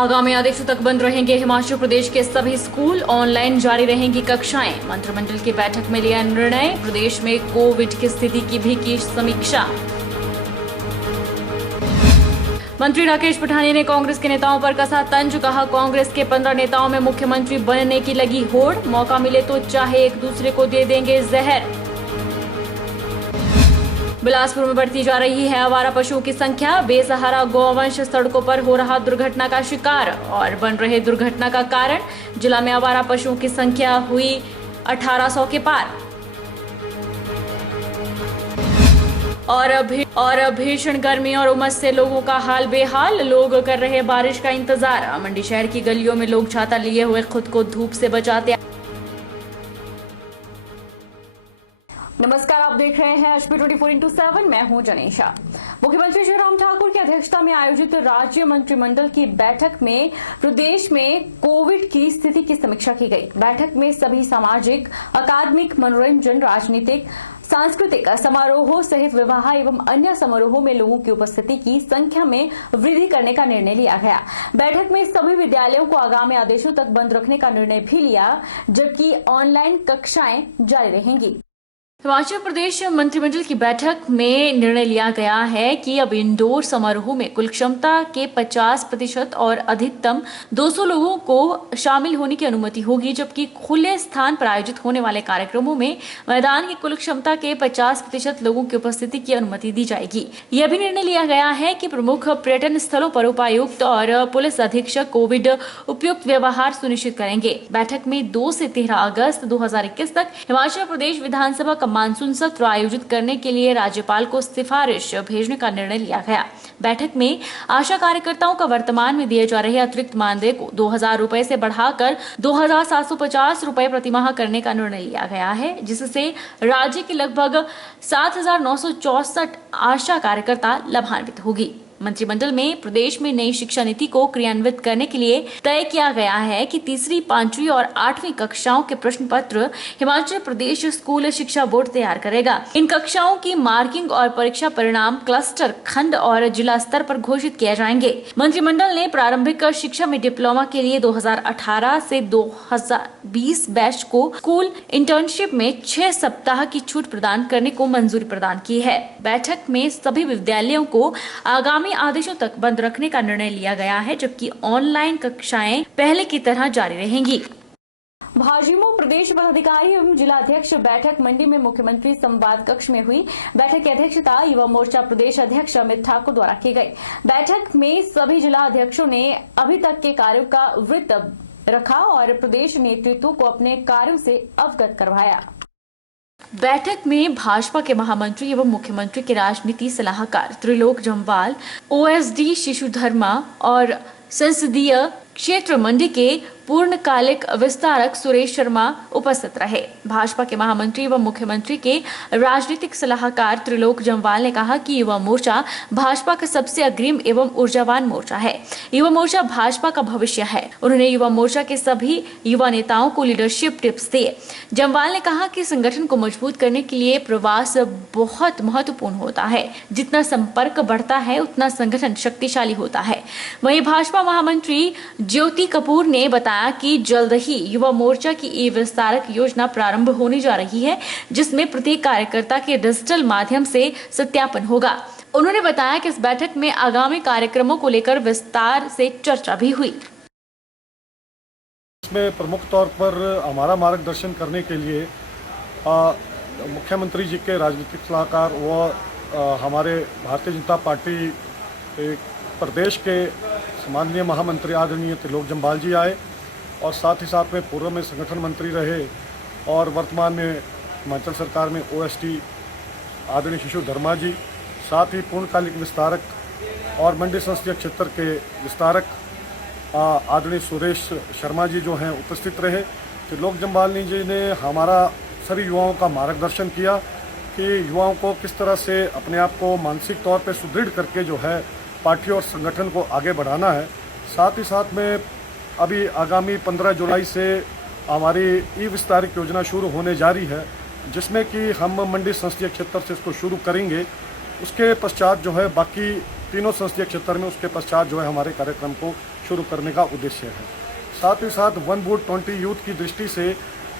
आगामी आदेशों तक बंद रहेंगे हिमाचल प्रदेश के सभी स्कूल, ऑनलाइन जारी रहेंगी कक्षाएं। मंत्रिमंडल की बैठक में लिया निर्णय, प्रदेश में कोविड की स्थिति की भी की समीक्षा। मंत्री राकेश पठानिया ने कांग्रेस के नेताओं पर कसा तंज, कहा कांग्रेस के 15 नेताओं में मुख्यमंत्री बनने की लगी होड़, मौका मिले तो चाहे एक दूसरे को दे देंगे जहर। बिलासपुर में बढ़ती जा रही है आवारा पशुओं की संख्या, बेसहारा गौवंश सड़कों पर हो रहा दुर्घटना का शिकार और बन रहे दुर्घटना का कारण। जिला में आवारा पशुओं की संख्या हुई 1800 के पार। और भीषण गर्मी और उमस से लोगों का हाल बेहाल, लोग कर रहे बारिश का इंतजार। मंडी शहर की गलियों में लोग छाता लिए हुए खुद को धूप से बचाते। नमस्कार, आप देख रहे हैं HP 24x7। मैं हूं जनेशा। मुख्यमंत्री जयराम ठाकुर की अध्यक्षता में आयोजित राज्य मंत्रिमंडल की बैठक में प्रदेश में कोविड की स्थिति की समीक्षा की गई। बैठक में सभी सामाजिक, अकादमिक, मनोरंजन, राजनीतिक, सांस्कृतिक समारोहों सहित विवाह एवं अन्य समारोहों में लोगों की उपस्थिति की संख्या में वृद्धि करने का निर्णय लिया गया। बैठक में सभी विद्यालयों को आगामी आदेशों तक बंद रखने का निर्णय भी लिया, जबकि ऑनलाइन कक्षाएं जारी रहेंगी। हिमाचल प्रदेश मंत्रिमंडल की बैठक में निर्णय लिया गया है कि अब इंडोर समारोह में कुल क्षमता के 50% और अधिकतम 200 लोगों को शामिल होने की अनुमति होगी, जबकि खुले स्थान पर आयोजित होने वाले कार्यक्रमों में मैदान की कुल क्षमता के 50% लोगों की उपस्थिति की अनुमति दी जाएगी। यह भी निर्णय लिया गया है कि प्रमुख पर्यटन स्थलों पर उपायुक्त और पुलिस अधीक्षक कोविड उपयुक्त व्यवहार सुनिश्चित करेंगे। बैठक में 2 से 13 अगस्त 2021 तक हिमाचल प्रदेश विधानसभा मानसून सत्र आयोजित करने के लिए राज्यपाल को सिफारिश भेजने का निर्णय लिया गया। बैठक में आशा कार्यकर्ताओं का वर्तमान में दिए जा रहे अतिरिक्त मानदेय को 2000 रुपए से बढ़ाकर 2750 रुपए प्रतिमाह करने का निर्णय लिया गया है, जिससे राज्य की लगभग 7964 आशा कार्यकर्ता लाभान्वित होगी। मंत्रिमंडल में प्रदेश में नई शिक्षा नीति को क्रियान्वित करने के लिए तय किया गया है कि 3री, 5वीं और 8वीं कक्षाओं के प्रश्न पत्र हिमाचल प्रदेश स्कूल शिक्षा बोर्ड तैयार करेगा। इन कक्षाओं की मार्किंग और परीक्षा परिणाम क्लस्टर, खंड और जिला स्तर पर घोषित किए जाएंगे। मंत्रिमंडल ने प्रारंभिक शिक्षा में डिप्लोमा के लिए 2018 से 2020 बैच को स्कूल इंटर्नशिप में 6 सप्ताह की छूट प्रदान करने को मंजूरी प्रदान की है। बैठक में सभी विद्यालयों को आगामी आदेशों तक बंद रखने का निर्णय लिया गया है, जबकि ऑनलाइन कक्षाएं पहले की तरह जारी रहेंगी। भाजपा प्रदेश पदाधिकारी एवं जिला अध्यक्ष बैठक मंडी में मुख्यमंत्री संवाद कक्ष में हुई। बैठक की अध्यक्षता युवा मोर्चा प्रदेश अध्यक्ष अमित ठाकुर द्वारा की गई। बैठक में सभी जिला अध्यक्षों ने अभी तक के कार्यों का वृत्त रखा और प्रदेश नेतृत्व को अपने कार्यों से अवगत करवाया। बैठक में भाजपा के महामंत्री एवं मुख्यमंत्री के राजनीति सलाहकार त्रिलोक जम्वाल, OSD शिशु धर्मा और संसदीय क्षेत्र मंडी के पूर्णकालिक विस्तारक सुरेश शर्मा उपस्थित रहे। भाजपा के महामंत्री एवं मुख्यमंत्री के राजनीतिक सलाहकार त्रिलोक जम्वाल ने कहा कि युवा मोर्चा भाजपा का सबसे अग्रिम एवं ऊर्जावान मोर्चा है। युवा मोर्चा भाजपा का भविष्य है। उन्होंने युवा मोर्चा के सभी युवा नेताओं को लीडरशिप टिप्स दिए। जम्वाल ने कहा कि संगठन को मजबूत करने के लिए प्रवास बहुत महत्वपूर्ण होता है। जितना संपर्क बढ़ता है उतना संगठन शक्तिशाली होता है। वहीं भाजपा महामंत्री ज्योति कपूर ने बताया कि जल्द ही युवा मोर्चा की ई-विस्तारक योजना प्रारंभ होने जा रही है, जिसमें प्रत्येक कार्यकर्ता के डिजिटल माध्यम से सत्यापन होगा। उन्होंने बताया कि इस बैठक में आगामी कार्यक्रमों को लेकर विस्तार से चर्चा भी हुई। इसमें प्रमुख तौर पर हमारा मार्गदर्शन करने के लिए मुख्यमंत्री जी के राजनीतिक सलाहकार व हमारे भारतीय जनता पार्टी प्रदेश के माननीय महामंत्री आदरणीय त्रिलोक जम्वाल जी आए और साथ ही साथ में पूर्व में संगठन मंत्री रहे और वर्तमान में हिमाचल सरकार में OSD आदरणीय शिशु धर्मा जी, साथ ही पूर्णकालिक विस्तारक और मंडी संसदीय क्षेत्र के विस्तारक आदरणीय सुरेश शर्मा जी जो हैं उपस्थित रहे। त्रिलोक जम्वाल जी ने हमारा सभी युवाओं का मार्गदर्शन किया कि युवाओं को किस तरह से अपने आप को मानसिक तौर पर सुदृढ़ करके जो है पार्टी और संगठन को आगे बढ़ाना है। साथ ही साथ में अभी आगामी 15 जुलाई से हमारी ई-विस्तारक योजना शुरू होने जा रही है, जिसमें कि हम मंडी संसदीय क्षेत्र से इसको शुरू करेंगे। उसके पश्चात जो है बाकी तीनों संसदीय क्षेत्र में। उसके पश्चात जो है हमारे कार्यक्रम को शुरू करने का उद्देश्य है। साथ ही साथ 1 बूथ 20 यूथ की दृष्टि से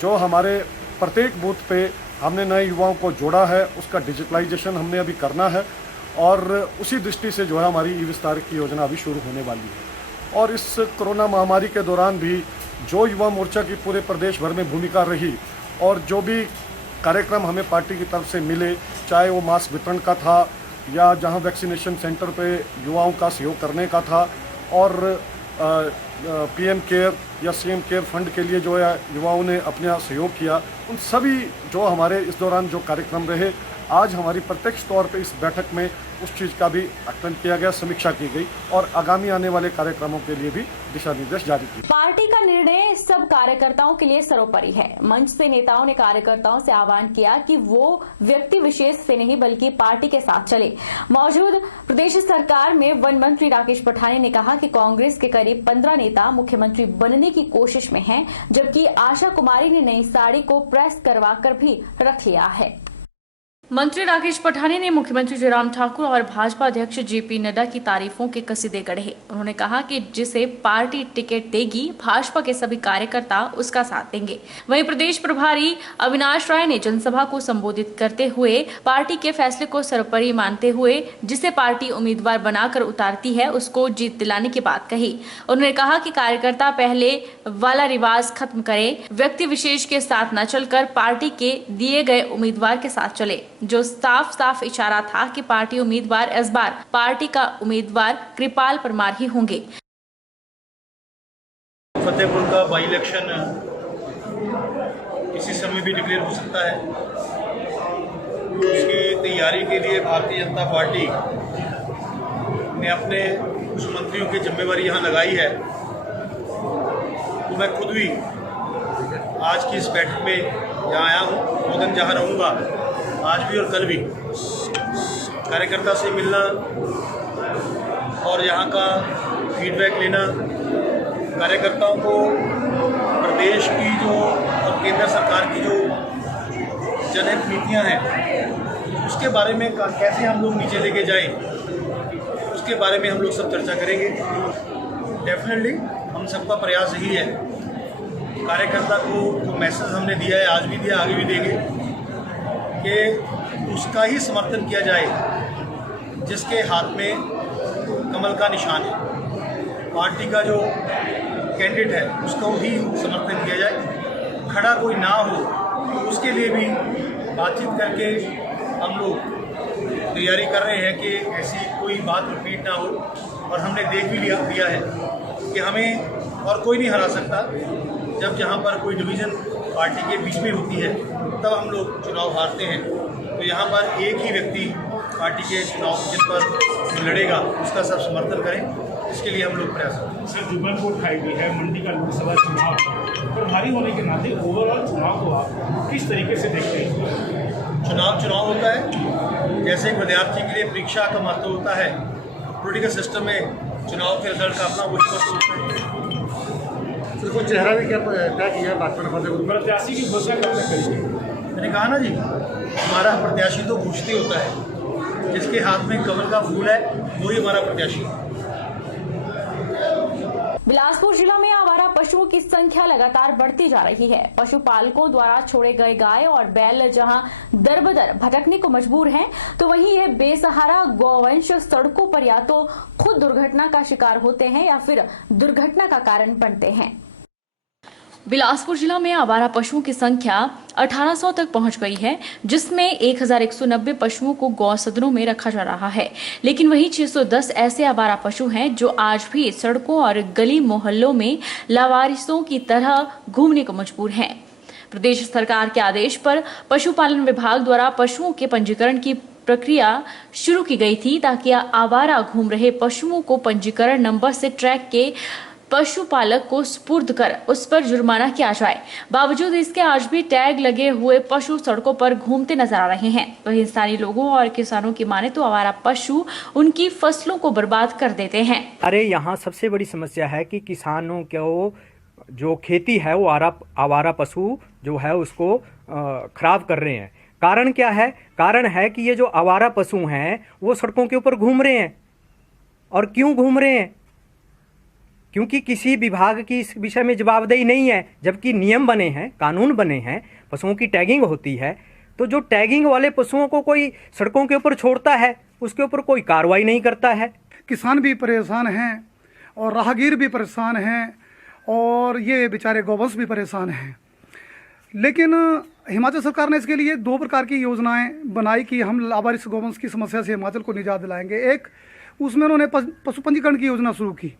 जो हमारे प्रत्येक बूथ पे हमने नए युवाओं को जोड़ा है, उसका डिजिटलाइजेशन हमने अभी करना है और उसी दृष्टि से जो है हमारी ई विस्तार की योजना अभी शुरू होने वाली है। और इस कोरोना महामारी के दौरान भी जो युवा मोर्चा की पूरे प्रदेश भर में भूमिका रही और जो भी कार्यक्रम हमें पार्टी की तरफ से मिले, चाहे वो मास्क वितरण का था या जहां वैक्सीनेशन सेंटर पे युवाओं का सहयोग करने का था और पीएम केयर या सीएम केयर फंड के लिए जो है युवाओं ने अपना सहयोग किया, उन सभी जो हमारे इस दौरान जो कार्यक्रम रहे, आज हमारी प्रत्यक्ष तौर पे इस बैठक में उस चीज़ का भी आकलन किया गया, समीक्षा की गई और आगामी आने वाले कार्यक्रमों के लिए भी दिशा निर्देश जारी किए। पार्टी का निर्णय सब कार्यकर्ताओं के लिए सर्वोपरि है। मंच से नेताओं ने कार्यकर्ताओं से आह्वान किया कि वो व्यक्ति विशेष से नहीं बल्कि पार्टी के साथ चले। मौजूद प्रदेश सरकार में वन मंत्री राकेश पठानिया ने कहा कि कांग्रेस के करीब 15 नेता मुख्यमंत्री बनने की कोशिश में हैं, जबकि आशा कुमारी ने नई साड़ी को प्रेस करवा कर भी रख लिया है। मंत्री राकेश पठानिया ने मुख्यमंत्री जयराम ठाकुर और भाजपा अध्यक्ष जेपी नड्डा की तारीफों के कसीदे गढ़े। उन्होंने कहा कि जिसे पार्टी टिकट देगी, भाजपा के सभी कार्यकर्ता उसका साथ देंगे। वहीं प्रदेश प्रभारी अविनाश राय ने जनसभा को संबोधित करते हुए पार्टी के फैसले को सर्वोपरि मानते हुए जिसे पार्टी उम्मीदवार बनाकर उतारती है उसको जीत दिलाने की बात कही। उन्होंने कहा कि कार्यकर्ता पहले वाला रिवाज खत्म करे, व्यक्ति विशेष के साथ न चलकर पार्टी के दिए गए उम्मीदवार के साथ चले, जो साफ इशारा था कि पार्टी उम्मीदवार इस बार पार्टी का उम्मीदवार कृपाल परमार ही होंगे। फतेहपुर का बाई इलेक्शन किसी समय भी डिक्लेयर हो सकता है। उसकी तैयारी के लिए भारतीय जनता पार्टी ने अपने कुछ मंत्रियों की जिम्मेवारी यहाँ लगाई है। तो मैं खुद भी आज की इस बैठक में यहाँ आया हूँ। 2 दिन जहाँ रहूँगा, आज भी और कल भी, कार्यकर्ता से मिलना और यहाँ का फीडबैक लेना, कार्यकर्ताओं को प्रदेश की जो और केंद्र सरकार की जो जनहित नीतियाँ हैं उसके बारे में कैसे हम लोग नीचे लेके जाएं, उसके बारे में हम लोग सब चर्चा करेंगे। डेफिनेटली हम सबका प्रयास यही है, कार्यकर्ता को जो मैसेज हमने दिया है, आज भी दिया, आगे भी देंगे, कि उसका ही समर्थन किया जाए जिसके हाथ में कमल का निशान है। पार्टी का जो कैंडिडेट है उसका ही समर्थन किया जाए। खड़ा कोई ना हो तो उसके लिए भी बातचीत करके हम लोग तैयारी कर रहे हैं कि ऐसी कोई बात रिपीट ना हो। और हमने देख भी लिया है कि हमें और कोई नहीं हरा सकता। जब जहाँ पर कोई डिवीज़न पार्टी के बीच में होती है तब हम लोग चुनाव हारते हैं। तो यहाँ पर एक ही व्यक्ति पार्टी के चुनाव जिन पर लड़ेगा उसका सब समर्थन करें, इसके लिए हम लोग प्रयास करें। सर, जुब्बलपुर खाई भी है, मंडी का लोकसभा चुनाव प्रभारी होने के नाते ओवरऑल चुनाव को आप किस तरीके से देखते हैं? चुनाव होता है, जैसे एक विद्यार्थी के लिए परीक्षा का महत्व होता है, पॉलिटिकल सिस्टम में चुनाव के रिजल्ट का अपना वही महत्व होता है। सिर्फ चेहरा भी क्या किया प्रत्याशी की घोषणा कब तक करेंगे? मैंने कहा ना जी, हमारा प्रत्याशी तो घोषित होता है, जिसके हाथ में कमल का फूल है वही हमारा प्रत्याशी है। बिलासपुर जिला में आवारा पशुओं की संख्या लगातार बढ़ती जा रही है। पशुपालकों द्वारा छोड़े गए गाय और बैल जहां दर-बदर भटकने को मजबूर हैं, तो वहीं ये बेसहारा गौवंश सड़कों पर या तो खुद दुर्घटना का शिकार होते हैं या फिर दुर्घटना का कारण बनते हैं। बिलासपुर जिला में आवारा पशुओं की संख्या 1800 तक पहुंच गई है, जिसमें 1190 पशुओं को गौ सदनों में रखा जा रहा है। लेकिन वहीं 610 ऐसे आवारा पशु हैं जो आज भी सड़कों और गली मोहल्लों में लावारिसों की तरह घूमने को मजबूर हैं। प्रदेश सरकार के आदेश पर पशुपालन विभाग द्वारा पशुओं के पंजीकरण की प्रक्रिया शुरू की गई थी, ताकि आवारा घूम रहे पशुओं को पंजीकरण नंबर से ट्रैक के पशुपालक को सुपुर्द कर उस पर जुर्माना किया जाए। बावजूद इसके आज भी टैग लगे हुए पशु सड़कों पर घूमते नजर आ रहे हैं। वहीं स्थानीय लोगों और किसानों की माने तो आवारा पशु उनकी फसलों को बर्बाद कर देते हैं। अरे यहाँ सबसे बड़ी समस्या है कि किसानों को जो खेती है वो आवारा पशु जो है उसको खराब कर रहे हैं। कारण क्या है? कारण है कि ये जो आवारा पशु हैं वो सड़कों के ऊपर घूम रहे हैं। और क्यों घूम रहे हैं? क्योंकि किसी विभाग की इस विषय में जवाबदेही नहीं है, जबकि नियम बने हैं, कानून बने हैं, पशुओं की टैगिंग होती है। तो जो टैगिंग वाले पशुओं को कोई सड़कों के ऊपर छोड़ता है, उसके ऊपर कोई कार्रवाई नहीं करता है। किसान भी परेशान हैं और राहगीर भी परेशान हैं और ये बेचारे गौवंश भी परेशान हैं। लेकिन हिमाचल सरकार ने इसके लिए 2 प्रकार की योजनाएं बनाई कि हम लावारिस गौवंश की समस्या से हिमाचल को निजात दिलाएंगे। एक, उसमें उन्होंने पशु पंजीकरण की योजना शुरू की।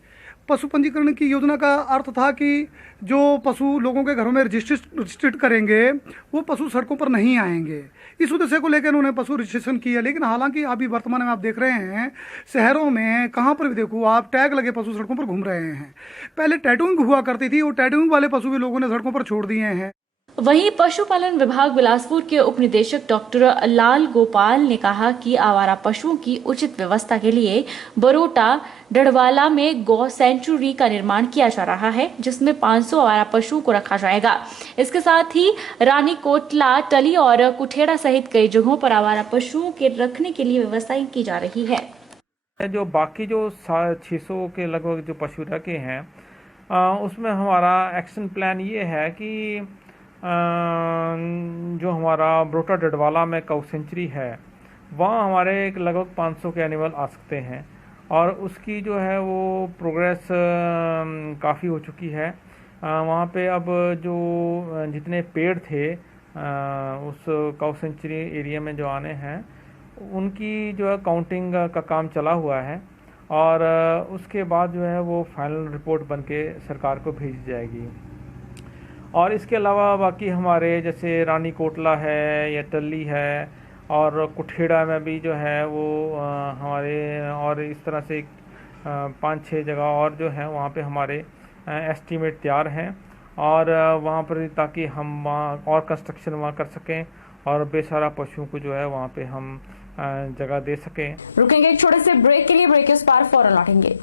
पशु पंजीकरण की योजना का अर्थ था कि जो पशु लोगों के घरों में रजिस्ट्रेट करेंगे वो पशु सड़कों पर नहीं आएंगे। इस उद्देश्य को लेकर उन्होंने पशु रजिस्ट्रेशन किया। लेकिन हालांकि अभी वर्तमान में आप देख रहे हैं शहरों में कहाँ पर भी देखो आप टैग लगे पशु सड़कों पर घूम रहे हैं। पहले टैटूइंग हुआ करती थी, वो टैटूइंग वाले पशु भी लोगों ने सड़कों पर छोड़ दिए हैं। वहीं पशुपालन विभाग बिलासपुर के उप निदेशक डॉक्टर लाल गोपाल ने कहा कि आवारा पशुओं की उचित व्यवस्था के लिए बरोटा डड़वाला में गौ सेंचुरी का निर्माण किया जा रहा है, जिसमें 500 आवारा पशुओं को रखा जाएगा। इसके साथ ही रानी कोटला, टली और कुठेड़ा सहित कई जगहों पर आवारा पशुओं के रखने के लिए व्यवस्थाएं की जा रही है। जो बाकी जो 600 के लगभग जो पशु रखे हैं उसमें हमारा एक्शन प्लान ये है कि जो हमारा बरोटा डडवाला में काऊ सेंचुरी है वहाँ हमारे लगभग 500 के एनिमल आ सकते हैं और उसकी जो है वो प्रोग्रेस काफ़ी हो चुकी है। वहाँ पे अब जो जितने पेड़ थे उस काऊ सेंचुरी एरिया में जो आने हैं उनकी जो है काउंटिंग का काम चला हुआ है और उसके बाद जो है वो फाइनल रिपोर्ट बन के सरकार को भेजी जाएगी। और इसके अलावा बाकी हमारे जैसे रानी कोटला है या टल्ली है और कुठेड़ा में भी जो है वो हमारे और इस तरह से 5-6 जगह और जो है वहाँ पे हमारे एस्टीमेट तैयार हैं और वहाँ पर ताकि हम वहाँ और कंस्ट्रक्शन वहाँ कर सकें और बेसहारा पशुओं को जो है वहाँ पे हम जगह दे सकें। रुकेंगे एक छोटे से ब्रेक के लिए, ब्रेक के उस पार फौरन लौटेंगे।